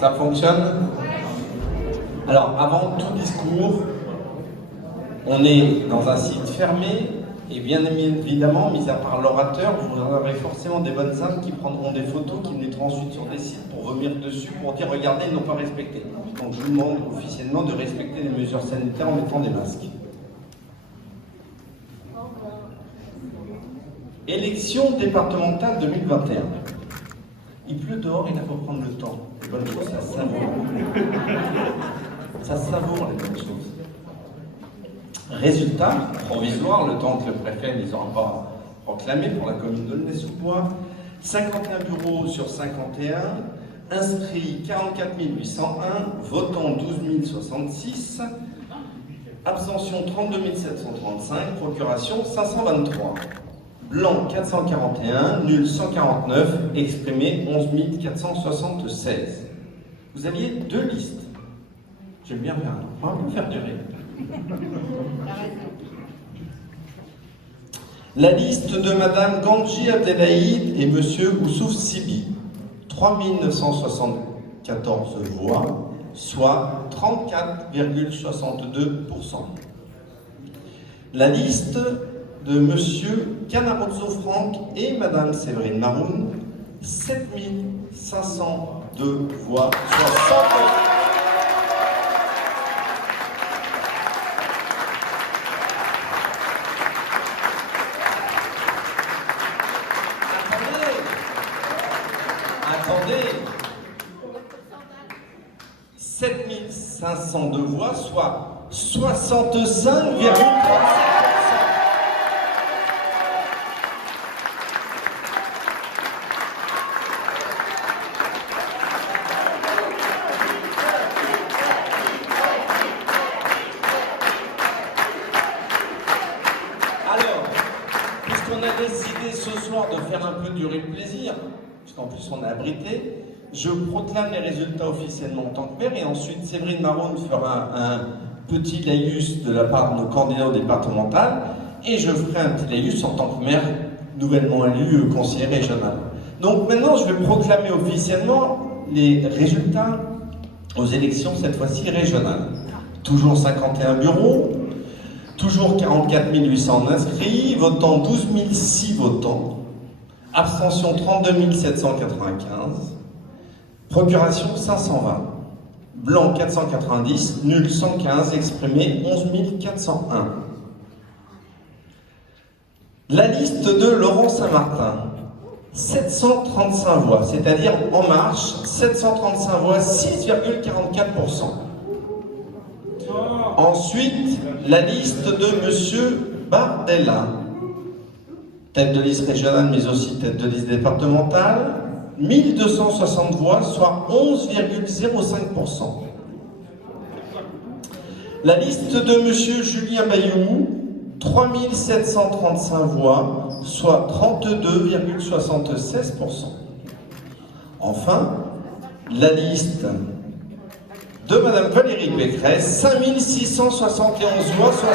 Ça fonctionne? Alors, avant tout discours, on est dans un site fermé et bien évidemment, mis à part l'orateur, vous aurez forcément des bonnes âmes qui prendront des photos, qui me mettront ensuite sur des sites pour revenir dessus, pour dire regardez, ils n'ont pas respecté. Donc je vous demande officiellement de respecter les mesures sanitaires en mettant des masques. Élection départementale 2021. Il pleut dehors, il faut prendre le temps. Les bonnes choses, ça savoure. Ça savoure les bonnes choses. Résultat provisoire, le temps que le préfet ne les aura pas proclamé pour la commune de Aulnay-sous-Bois. 51 bureaux sur 51, inscrits 44 801, votants 12 066, abstention 32 735, procuration 523. Blanc 441, nul 149, exprimé 11 476. Vous aviez deux listes. J'aime bien faire. On va vous faire durer. La liste de Madame Gandji Abdelhaïd et Monsieur Oussouf Sibi, 3 974 voix, soit 34,62%. La liste de Monsieur Canarozo Franck et Madame Séverine Maroun, 7 502 voix, soit 100%. Attendez, 7502 voix, soit 65,37%. Alors, puisqu'on a décidé ce soir de faire un peu durer le plaisir, puisqu'en plus on est abrité, je proclame les résultats officiellement en tant que maire et ensuite Séverine Maroun fera un petit laïus de la part de nos candidats au départemental et je ferai un petit laïus en tant que maire nouvellement élu conseiller régional. Donc maintenant je vais proclamer officiellement les résultats aux élections cette fois-ci régionales. Toujours 51 bureaux, toujours 44 800 inscrits, votant 12 006 votants. Abstention 32 795, procuration 520, blanc 490, nul 115, exprimé 11 401. La liste de Laurent Saint-Martin, 735 voix, c'est-à-dire En Marche, 735 voix, 6,44%. Ensuite, la liste de Monsieur Bardella, tête de liste régionale, mais aussi tête de liste départementale, 1260 voix, soit 11,05%. La liste de M. Julien Bayou, 3735 voix, soit 32,76%. Enfin, la liste de Mme Valérie Pécresse, 5671 voix, soit 149,74%.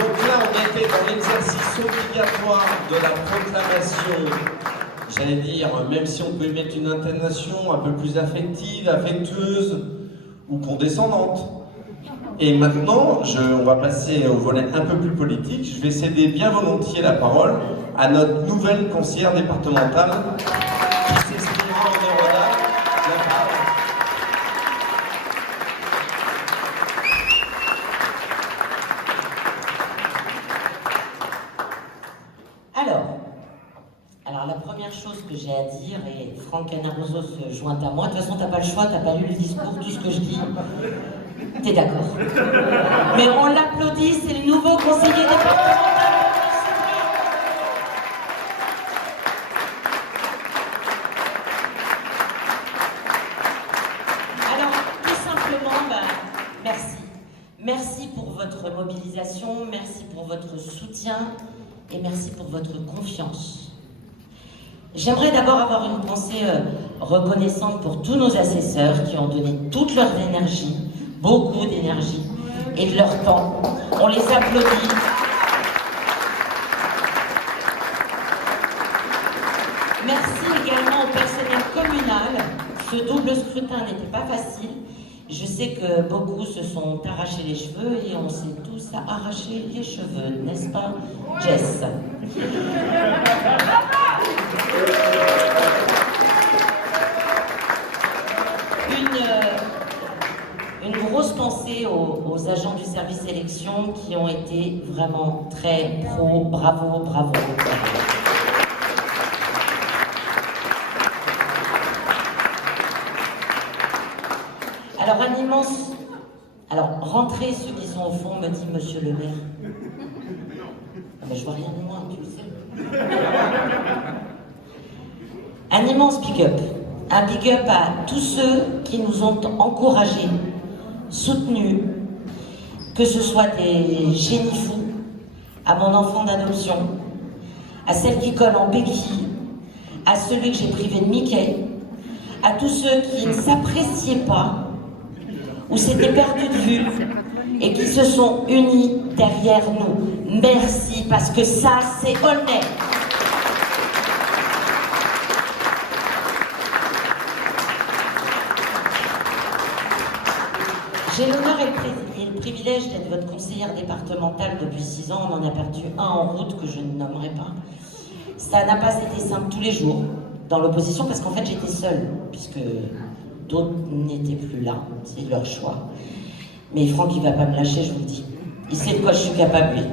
Donc là, on était dans l'exercice obligatoire de la proclamation, j'allais dire, même si on peut mettre une intonation un peu plus affective, affectueuse ou condescendante. Et maintenant, on va passer au volet un peu plus politique. Je vais céder bien volontiers la parole à notre nouvelle conseillère départementale qui s'exprimera en Eurodac. La parole. Alors la première chose que j'ai à dire, et Franck Canarozo se joint à moi, de toute façon t'as pas le choix, t'as pas lu le discours, tout ce que je dis, t'es d'accord. Mais on l'applaudit, c'est le nouveau conseiller départemental. Alors, tout simplement, merci. Merci pour votre mobilisation, merci pour votre soutien et merci pour votre confiance. J'aimerais d'abord avoir une pensée reconnaissante pour tous nos assesseurs qui ont donné toute leur énergie beaucoup d'énergie et de leur temps. On les applaudit. Merci également au personnel communal. Ce double scrutin n'était pas facile. Je sais que beaucoup se sont arrachés les cheveux et on s'est tous arraché les cheveux, n'est-ce pas, Jess? Une grosse pensée aux agents du service élection qui ont été vraiment très pro, bravo, bravo. Alors un immense... Alors, rentrez ceux qui sont au fond, me dit Monsieur le maire. Ah ben, je vois rien de moi, tu le sais. Un immense big up. Un big up à tous ceux qui nous ont encouragés, soutenus, que ce soit des génies fous, à mon enfant d'adoption, à celle qui colle en béquille, à celui que j'ai privé de Mickey, à tous ceux qui ne s'appréciaient pas, ou s'étaient perdus de vue, et qui se sont unis derrière nous. Merci, parce que ça, c'est honnête. J'ai l'honneur et le privilège d'être votre conseillère départementale depuis 6 ans. On en a perdu un en route que je ne nommerai pas. Ça n'a pas été simple tous les jours dans l'opposition parce qu'en fait j'étais seule, puisque d'autres n'étaient plus là. C'est leur choix. Mais Franck, il ne va pas me lâcher, je vous le dis. Il sait de quoi je suis capable, lui.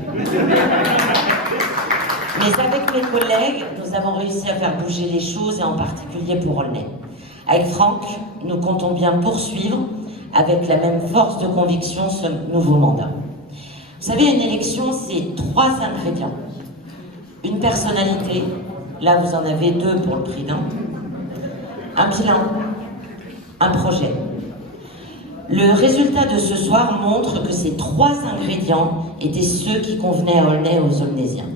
Mais avec mes collègues, nous avons réussi à faire bouger les choses, et en particulier pour Aulnay. Avec Franck, nous comptons bien poursuivre avec la même force de conviction ce nouveau mandat. Vous savez, une élection, c'est 3 ingrédients. Une personnalité, là vous en avez 2 pour le prix d'un. Un bilan, un projet. Le résultat de ce soir montre que ces 3 ingrédients étaient ceux qui convenaient à Aulnay et aux Aulnaysiens.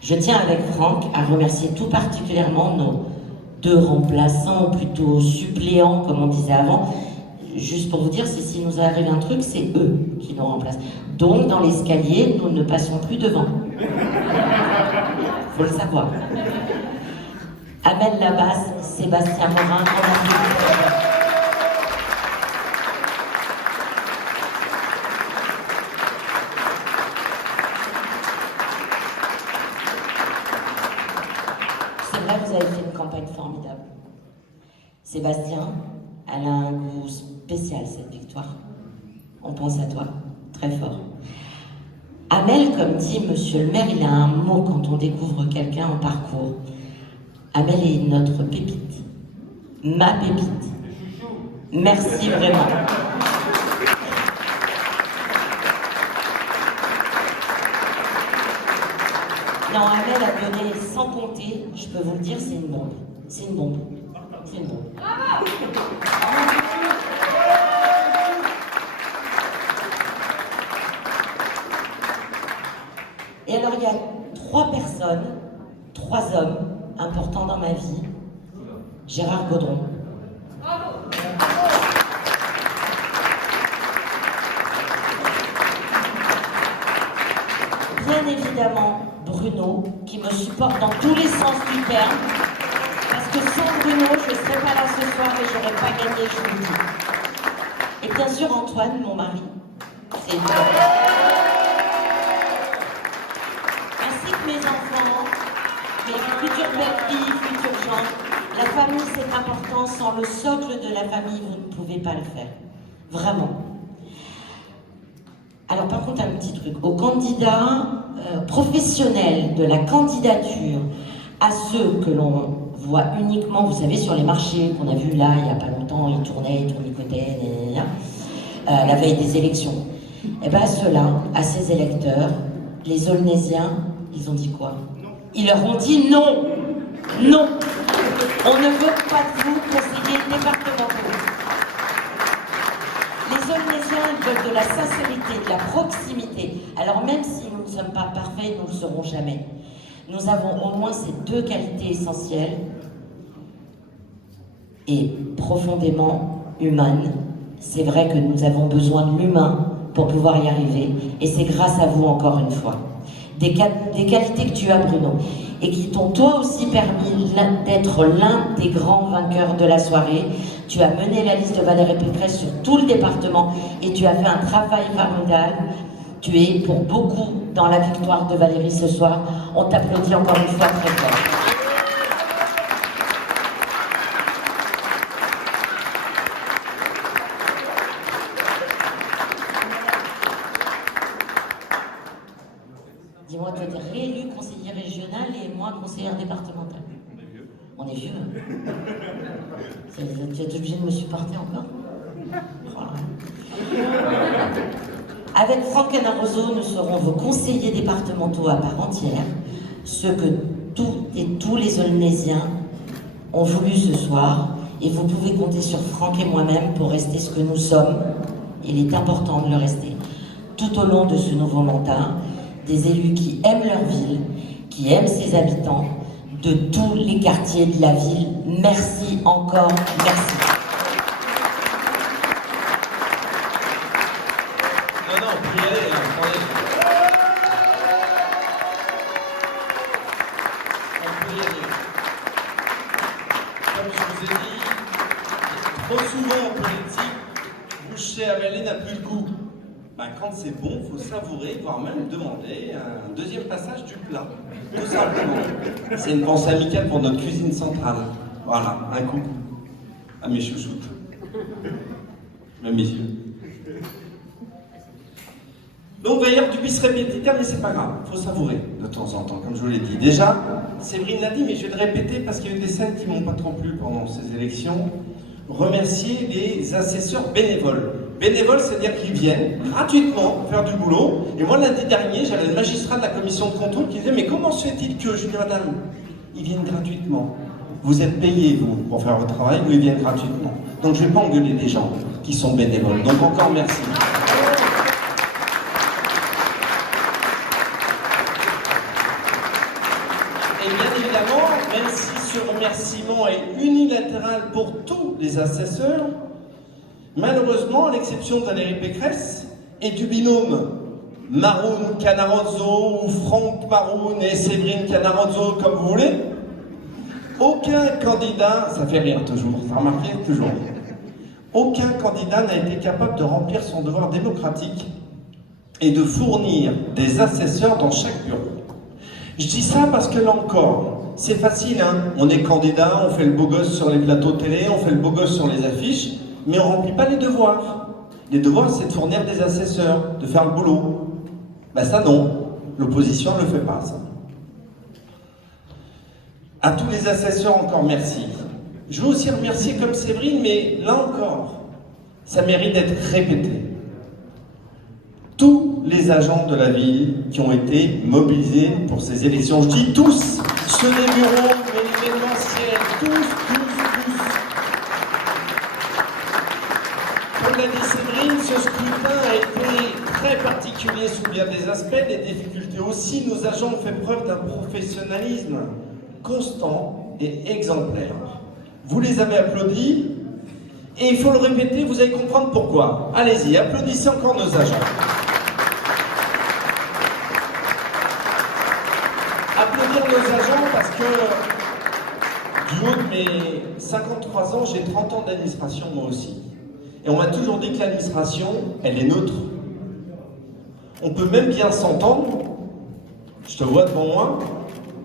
Je tiens avec Franck à remercier tout particulièrement nos 2 remplaçants, ou plutôt suppléants comme on disait avant. Juste pour vous dire, c'est s'il nous arrive un truc, c'est eux qui nous remplacent. Donc, dans l'escalier, nous ne passons plus devant. Faut le savoir. Amel Labasse, Sébastien Morin, c'est vrai, vous avez fait une campagne formidable. Sébastien, elle a un goût spécial, cette victoire. On pense à toi, très fort. Amel, comme dit Monsieur le maire, il a un mot quand on découvre quelqu'un en parcours. Amel est notre pépite. Ma pépite. Merci vraiment. Non, Amel a donné sans compter, je peux vous le dire, c'est une bombe. C'est une bombe. C'est une bombe. Et alors, il y a 3 personnes, 3 hommes importants dans ma vie. Gérard Gaudron. Bien évidemment, Bruno, qui me supporte dans tous les sens du terme. Parce que sans Bruno, je ne serais pas là ce soir et je n'aurais pas gagné, je vous le dis. Et bien sûr, Antoine, mon mari. C'est mes enfants, mes futures belles-filles, futurs gens. La famille, c'est important. Sans le socle de la famille, vous ne pouvez pas le faire. Vraiment. Alors, par contre, un petit truc. Aux candidats professionnels de la candidature, à ceux que l'on voit uniquement, vous savez, sur les marchés qu'on a vus là, il n'y a pas longtemps, ils tournaient, ils tournicotaient, la veille des élections. Et bien, à ceux-là, à ces électeurs, les Aulnaysiens, ils ont dit quoi? Ils leur ont dit non, non, on ne veut pas de vous conseiller départementaux. Les Aulnaysiens veulent de la sincérité, de la proximité. Alors même si nous ne sommes pas parfaits, nous ne le serons jamais. Nous avons au moins ces 2 qualités essentielles et profondément humaines, C'est vrai que nous avons besoin de l'humain pour pouvoir y arriver, et c'est grâce à vous encore une fois. Des qualités que tu as, Bruno, et qui t'ont toi aussi permis d'être l'un des grands vainqueurs de la soirée. Tu as mené la liste de Valérie Pécresse sur tout le département et tu as fait un travail formidable. Tu es pour beaucoup dans la victoire de Valérie ce soir. On t'applaudit encore une fois très fort. Dis-moi, tu es réélu conseiller régional et moi conseillère départementale. On est vieux. Tu es obligé de me supporter encore. Voilà. Avec Franck Canaroso, nous serons vos conseillers départementaux à part entière, ce que toutes et tous les Aulnaisiens ont voulu ce soir, et vous pouvez compter sur Franck et moi-même pour rester ce que nous sommes. Il est important de le rester. Tout au long de ce nouveau mandat, des élus qui aiment leur ville, qui aiment ses habitants, de tous les quartiers de la ville. Merci encore, merci. Non, puis y aller, attendez. On peut y aller. Comme je vous ai dit, trop souvent en politique, boucher avalé n'a plus le goût. Ben, quand c'est bon, il faut savourer, voire même demander un deuxième passage du plat. Tout simplement. C'est une pensée amicale pour notre cuisine centrale. Voilà, un coup. À mes chouchoutes. Même mes yeux. Donc, il va y avoir du bis répétiteur, mais c'est pas grave. Il faut savourer de temps en temps, comme je vous l'ai dit. Déjà, Séverine l'a dit, mais je vais le répéter parce qu'il y a eu des scènes qui m'ont pas trop plu pendant ces élections. Remercier les assesseurs bénévoles. Bénévoles, c'est-à-dire qu'ils viennent gratuitement faire du boulot. Et moi, lundi dernier, j'avais le magistrat de la commission de contrôle qui disait « Mais comment se fait-il que… » Je dis « Madame, ils viennent gratuitement. Vous êtes payés, vous, pour faire votre travail, mais ils viennent gratuitement. Donc, je ne vais pas engueuler des gens qui sont bénévoles. Donc, encore merci. » Et bien évidemment, même si ce remerciement est unilatéral pour tous les assesseurs, malheureusement, à l'exception de Valérie Pécresse et du binôme Maroun-Canaroso ou Franck Maroun et Séverine Canaroso, comme vous voulez, aucun candidat, ça fait rire toujours, ça remarquez toujours, aucun candidat n'a été capable de remplir son devoir démocratique et de fournir des assesseurs dans chaque bureau. Je dis ça parce que là encore, c'est facile, hein. On est candidat, on fait le beau gosse sur les plateaux télé, on fait le beau gosse sur les affiches, mais on ne remplit pas les devoirs. Les devoirs, c'est de fournir des assesseurs, de faire le boulot. Ben ça non, l'opposition ne le fait pas, ça. À tous les assesseurs, encore merci. Je veux aussi remercier comme Séverine, mais là encore, ça mérite d'être répété. Tous les agents de la ville qui ont été mobilisés pour ces élections. Je dis tous, ceux des bureaux, mais l'événementiel, tous. Comme l'a dit Séverine, ce scrutin a été très particulier sous bien des aspects, des difficultés aussi. Nos agents ont fait preuve d'un professionnalisme constant et exemplaire. Vous les avez applaudis, et il faut le répéter, vous allez comprendre pourquoi. Allez-y, applaudissez encore nos agents. Applaudir nos agents parce que du haut de mes 53 ans, j'ai 30 ans d'administration moi aussi. Et on m'a toujours dit que l'administration, elle est neutre. On peut même bien s'entendre, je te vois devant moi,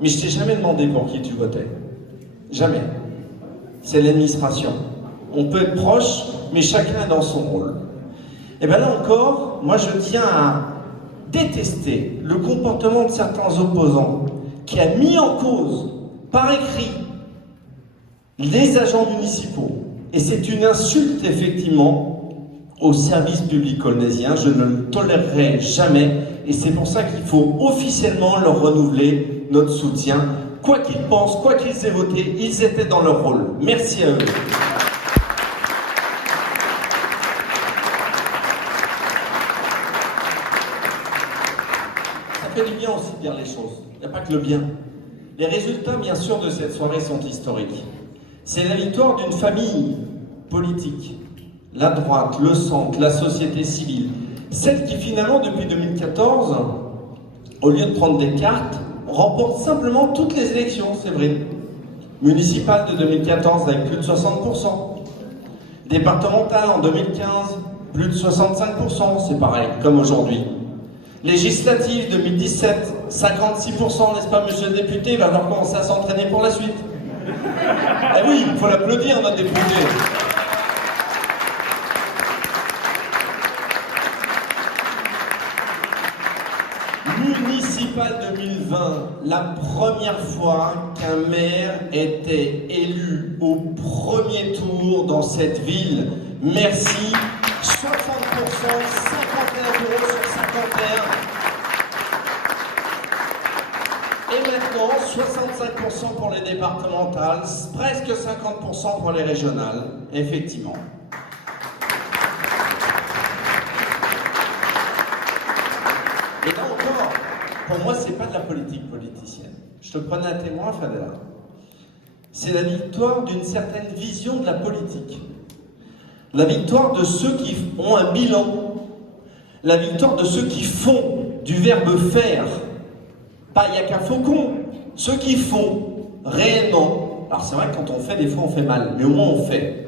mais je t'ai jamais demandé pour qui tu votais. Jamais. C'est l'administration. On peut être proche, mais chacun est dans son rôle. Et bien là encore, moi je tiens à détester le comportement de certains opposants qui a mis en cause, par écrit, les agents municipaux. Et c'est une insulte, effectivement, au service public aulnaisien. Je ne le tolérerai jamais. Et c'est pour ça qu'il faut officiellement leur renouveler notre soutien. Quoi qu'ils pensent, quoi qu'ils aient voté, ils étaient dans leur rôle. Merci à eux. Ça fait du bien aussi de dire les choses. Il n'y a pas que le bien. Les résultats, bien sûr, de cette soirée sont historiques. C'est la victoire d'une famille politique la droite, le centre, la société civile, celle qui finalement depuis 2014, au lieu de prendre des cartes, remporte simplement toutes les élections, Séverine. Municipale de 2014 avec plus de 60%. Départementale en 2015, plus de 65%, c'est pareil, comme aujourd'hui. Législative 2017, 56%, n'est-ce pas, monsieur le député? Il va falloir commencer à s'entraîner pour la suite. Eh oui, il faut l'applaudir, notre député. Municipale 2020, la première fois qu'un maire était élu au premier tour dans cette ville. Merci, 60%, 51 € sur 51. Et maintenant, 65% pour les départementales, presque 50% pour les régionales, effectivement. Et là encore, pour moi, c'est pas de la politique politicienne. Je te prenais à témoin, Fadela. C'est la victoire d'une certaine vision de la politique. La victoire de ceux qui ont un bilan. La victoire de ceux qui font, du verbe faire. Pas il n'y a qu'un faucon. Ceux qui font réellement. Alors c'est vrai que quand on fait, des fois on fait mal, mais au moins on fait.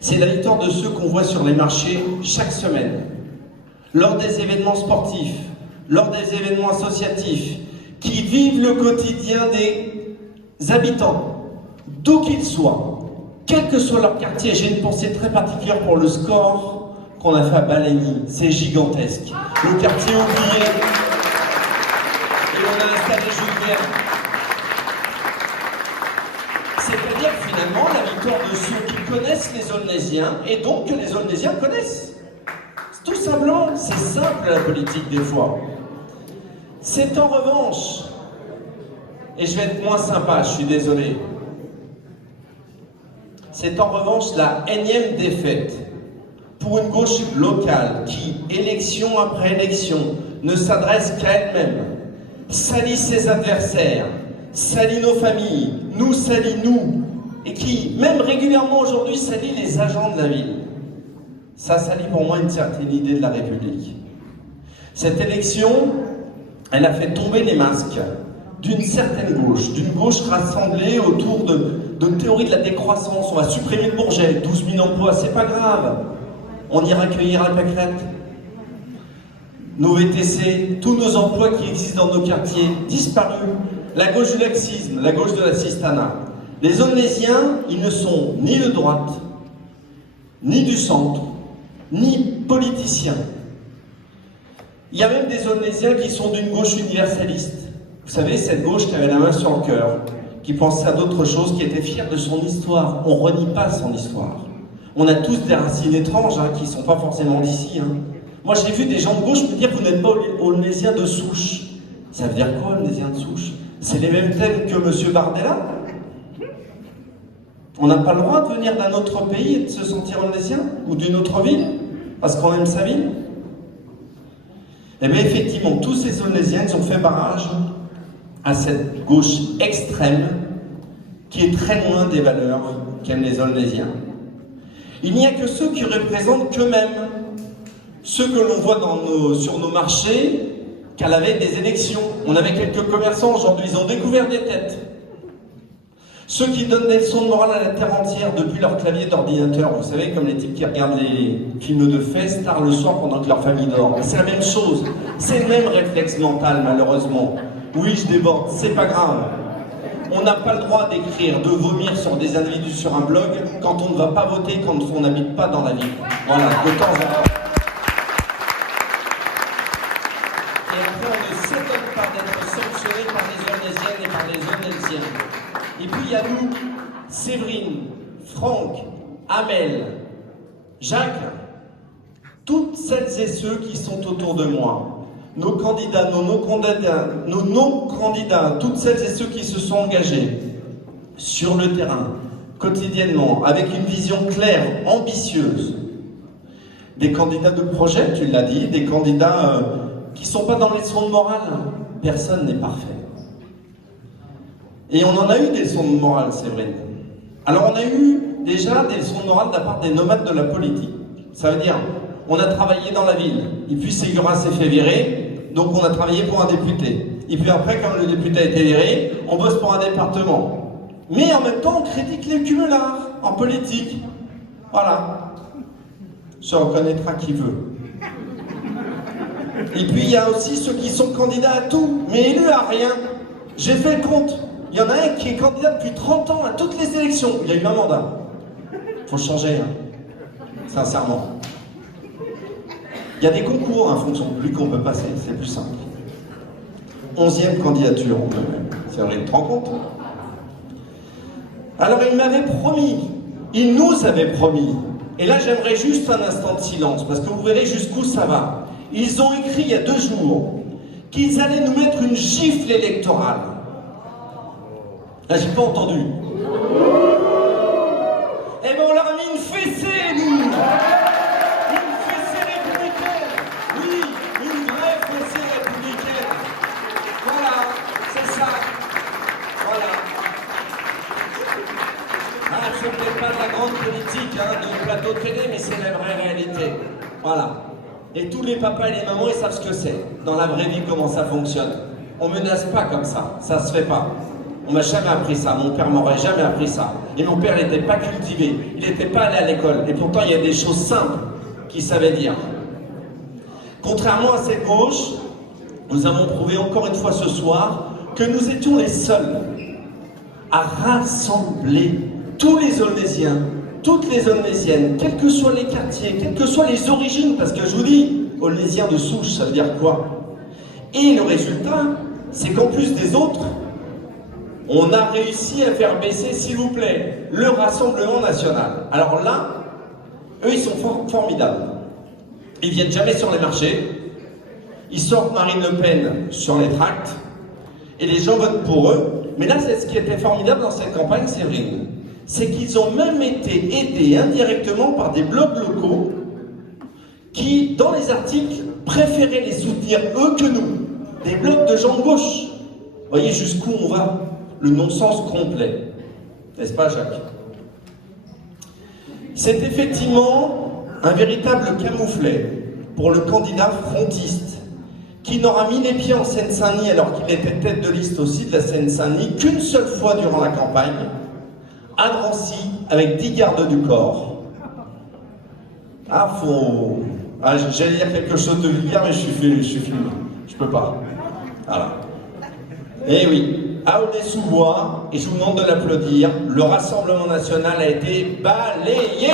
C'est la victoire de ceux qu'on voit sur les marchés chaque semaine. Lors des événements sportifs, lors des événements associatifs, qui vivent le quotidien des habitants, d'où qu'ils soient, quel que soit leur quartier. J'ai une pensée très particulière pour le score qu'on a fait à Balegny, c'est gigantesque. Le quartier oublié, et on a installé Jules Verne. C'est-à-dire finalement la victoire de ceux qui connaissent les Aulnésiens, et donc que les Aulnésiens connaissent. Tout simplement, c'est simple la politique des fois. C'est en revanche, et je vais être moins sympa, je suis désolé, c'est en revanche la énième défaite pour une gauche locale qui, élection après élection, ne s'adresse qu'à elle-même, salit ses adversaires, salit nos familles, nous salit nous, et qui, même régulièrement aujourd'hui, salit les agents de la ville. Ça salit pour moi une certaine idée de la République. Cette élection, elle a fait tomber les masques d'une certaine gauche, d'une gauche rassemblée autour de théories de la décroissance. On va supprimer le Bourget, 12 000 emplois, c'est pas grave. On ira accueillir à Pécrette. Nos VTC, tous nos emplois qui existent dans nos quartiers, disparus. La gauche du laxisme, la gauche de la cistana. Les Aulnésiens, ils ne sont ni de droite, ni du centre, ni politiciens. Il y a même des Aulnésiens qui sont d'une gauche universaliste. Vous savez, cette gauche qui avait la main sur le cœur, qui pensait à d'autres choses, qui était fière de son histoire. On ne renie pas son histoire. On a tous des racines étranges qui ne sont pas forcément d'ici. Moi, j'ai vu des gens de gauche me dire « Vous n'êtes pas Aulnésien de souche ». Ça veut dire quoi, Aulnésien de souche? C'est les mêmes thèmes que M. Bardella. On n'a pas le droit de venir d'un autre pays et de se sentir aulnésien, ou d'une autre ville, parce qu'on aime sa ville. Eh bien, effectivement, tous ces Aulnésiens ont fait barrage à cette gauche extrême qui est très loin des valeurs qu'aiment les Aulnésiens. Il n'y a que ceux qui représentent qu'eux-mêmes, ceux que l'on voit sur nos marchés, qu'à la veille des élections. On avait quelques commerçants, aujourd'hui ils ont découvert des têtes. Ceux qui donnent des leçons de morale à la terre entière depuis leur clavier d'ordinateur, vous savez, comme les types qui regardent les films de fest tard le soir pendant que leur famille dort. C'est la même chose, c'est le même réflexe mental malheureusement. Oui, je déborde, c'est pas grave. On n'a pas le droit d'écrire, de vomir sur des individus sur un blog quand on ne va pas voter, quand on n'habite pas dans la ville. Voilà, de temps en temps. Et après, on ne s'étonne pas d'être sanctionné par les Aulnésiennes et par les Aulnésiens. Et puis il y a nous, Séverine, Franck, Amel, Jacques, toutes celles et ceux qui sont autour de moi, nos candidats, nos non-candidats, toutes celles et ceux qui se sont engagés sur le terrain, quotidiennement, avec une vision claire, ambitieuse. Des candidats de projet, tu l'as dit, des candidats qui ne sont pas dans les leçons de morale. Personne n'est parfait. Et on en a eu des leçons de morale, c'est vrai. Alors on a eu déjà des leçons de morale de la part des nomades de la politique. Ça veut dire, on a travaillé dans la ville, et puis Ségura s'est fait virer, donc on a travaillé pour un député. Et puis après, comme le député a été viré, on bosse pour un département. Mais en même temps, on critique les cumulards en politique. Voilà. Se reconnaîtra qui veut. Et puis il y a aussi ceux qui sont candidats à tout, mais élus à rien. J'ai fait le compte. Il y en a un qui est candidat depuis 30 ans à toutes les élections. Il a eu un mandat. Faut changer, hein. Sincèrement. Il y a des concours, en fonction de lui qu'on peut passer, c'est plus simple. 11e candidature, c'est vrai, tu te rends compte? Alors il m'avait promis, il nous avait promis, et là j'aimerais juste un instant de silence, parce que vous verrez jusqu'où ça va. Ils ont écrit il y a 2 jours qu'ils allaient nous mettre une gifle électorale. Là j'ai pas entendu. Eh ben on leur a mis une fessée, nous! Une fessée républicaine! Oui, une vraie fessée républicaine! Voilà, c'est ça. Voilà. Ah, je ne fais pas de la grande politique, hein, de plateau de télé, mais c'est la vraie réalité. Voilà. Et tous les papas et les mamans, ils savent ce que c'est. Dans la vraie vie, comment ça fonctionne. On menace pas comme ça se fait pas. On m'a jamais appris ça, mon père m'aurait jamais appris ça. Et mon père n'était pas cultivé, il n'était pas allé à l'école. Et pourtant, il y a des choses simples qu'il savait dire. Contrairement à cette gauche, nous avons prouvé encore une fois ce soir que nous étions les seuls à rassembler tous les Aulnésiens, toutes les Aulnésiennes, quels que soient les quartiers, quelles que soient les origines, parce que je vous dis, Aulnésien de souche, ça veut dire quoi? Et le résultat, c'est qu'en plus des autres, on a réussi à faire baisser, s'il vous plaît, le Rassemblement National. Alors là, eux, ils sont formidables. Ils viennent jamais sur les marchés. Ils sortent Marine Le Pen sur les tracts. Et les gens votent pour eux. Mais là, c'est ce qui était formidable dans cette campagne, Séverine. C'est qu'ils ont même été aidés indirectement par des blogs locaux qui, dans les articles, préféraient les soutenir eux que nous. Des blogs de gens de gauche. Vous voyez jusqu'où on va? Le non-sens complet. N'est-ce pas, Jacques? C'est effectivement un véritable camouflet pour le candidat frontiste qui n'aura mis les pieds en Seine-Saint-Denis alors qu'il était tête de liste aussi de la Seine-Saint-Denis qu'une seule fois durant la campagne, à Drancy, avec 10 gardes du corps. Ah, faut... Ah, j'allais dire quelque chose de vulgaire, mais je suis filmé. Je peux pas. Voilà. Eh oui. À Aulnay-sous-Bois, et je vous demande de l'applaudir, le Rassemblement National a été balayé.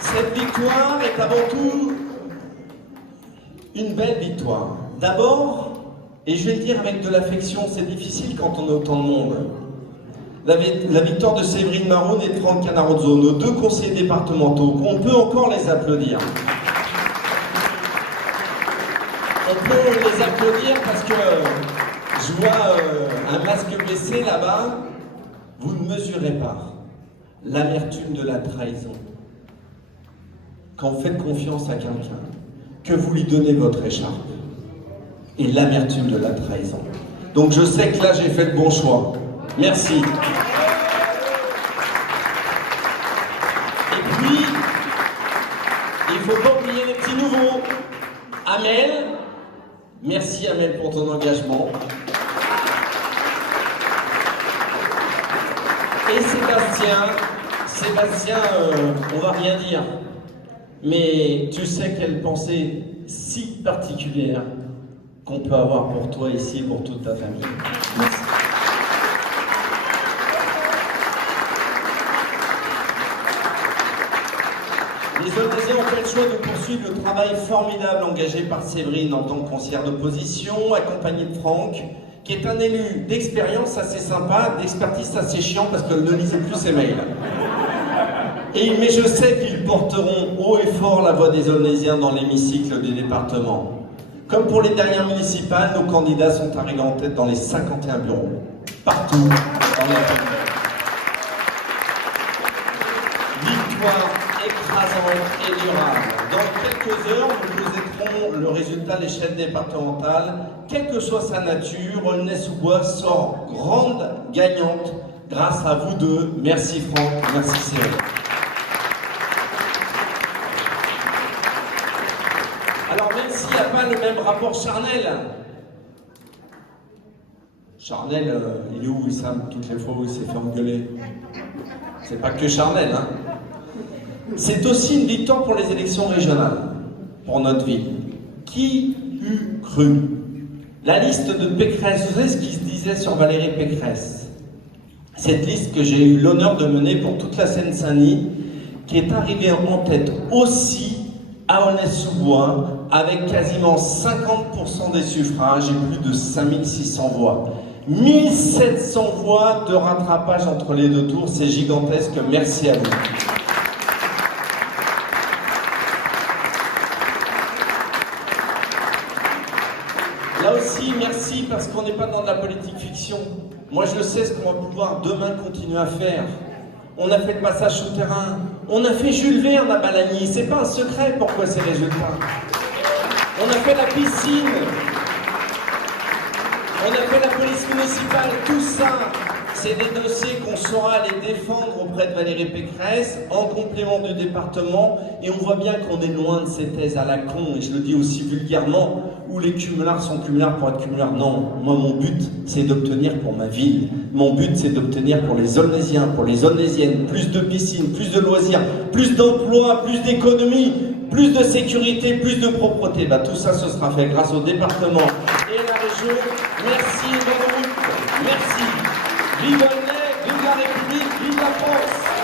Cette victoire est avant tout une belle victoire. D'abord, et je vais le dire avec de l'affection, c'est difficile quand on a autant de monde. La victoire de Séverine Maroun et de Franck Canarozzo, nos 2 conseillers départementaux, on peut encore les applaudir. On peut les applaudir parce que je vois un masque baissé là-bas. Vous ne mesurez pas l'amertume de la trahison. Quand vous faites confiance à quelqu'un, que vous lui donnez votre écharpe, et l'amertume de la trahison. Donc je sais que là j'ai fait le bon choix. Merci. Et puis, il ne faut pas oublier les petits nouveaux. Amel, merci Amel pour ton engagement. Et Sébastien, on va rien dire. Mais tu sais quelle pensée si particulière qu'on peut avoir pour toi ici et pour toute ta famille. Merci. Les Aulnésiens ont fait le choix de poursuivre le travail formidable engagé par Séverine en tant que conseillère d'opposition, accompagnée de Franck, qui est un élu d'expérience assez sympa, d'expertise assez chiant parce qu'elle ne lisait plus ses mails. Mais je sais qu'ils porteront haut et fort la voix des Aulnésiens dans l'hémicycle des départements. Comme pour les dernières municipales, nos candidats sont arrivés en tête dans les 51 bureaux, partout dans la ville. Victoire écrasante et durable. Dans quelques heures, nous présenterons le résultat de l'échelle départementale. Quelle que soit sa nature, Aulnay-sous-Bois sort grande gagnante grâce à vous deux. Merci Franck, merci Séverine. Alors même s'il n'y a pas le même rapport charnel, Charnel, il est où Wissam, toutes les fois où il s'est fait engueuler? C'est pas que Charnel, hein. C'est aussi une victoire pour les élections régionales, pour notre ville. Qui eût cru? La liste de Pécresse, vous savez ce qui se disait sur Valérie Pécresse? Cette liste que j'ai eu l'honneur de mener pour toute la Seine-Saint-Denis, qui est arrivée en tête aussi à Aulnay-sous-Bois, avec quasiment 50% des suffrages et plus de 5600 voix. 1700 voix de rattrapage entre les deux tours, c'est gigantesque, merci à vous. Là aussi, merci parce qu'on n'est pas dans de la politique fiction. Moi, je sais ce qu'on va pouvoir demain continuer à faire. On a fait le passage souterrain, on a fait Jules Verne à Balagny, c'est pas un secret pourquoi ces résultats. On a fait la piscine, on a fait la police municipale, tout ça, c'est des dossiers qu'on saura aller défendre auprès de Valérie Pécresse, en complément du département, et on voit bien qu'on est loin de ces thèses à la con, et je le dis aussi vulgairement, où les cumulards sont cumulards pour être cumulards. Non, moi mon but, c'est d'obtenir pour ma ville. Mon but, c'est d'obtenir pour les Aulnaysiens, pour les Aulnaysiennes, plus de piscines, plus de loisirs, plus d'emplois, plus d'économies, plus de sécurité, plus de propreté. Bah, tout ça, ce sera fait grâce au département et à la région. Merci, bonne route. Merci. Vive Aulnay, vive la République, vive la France.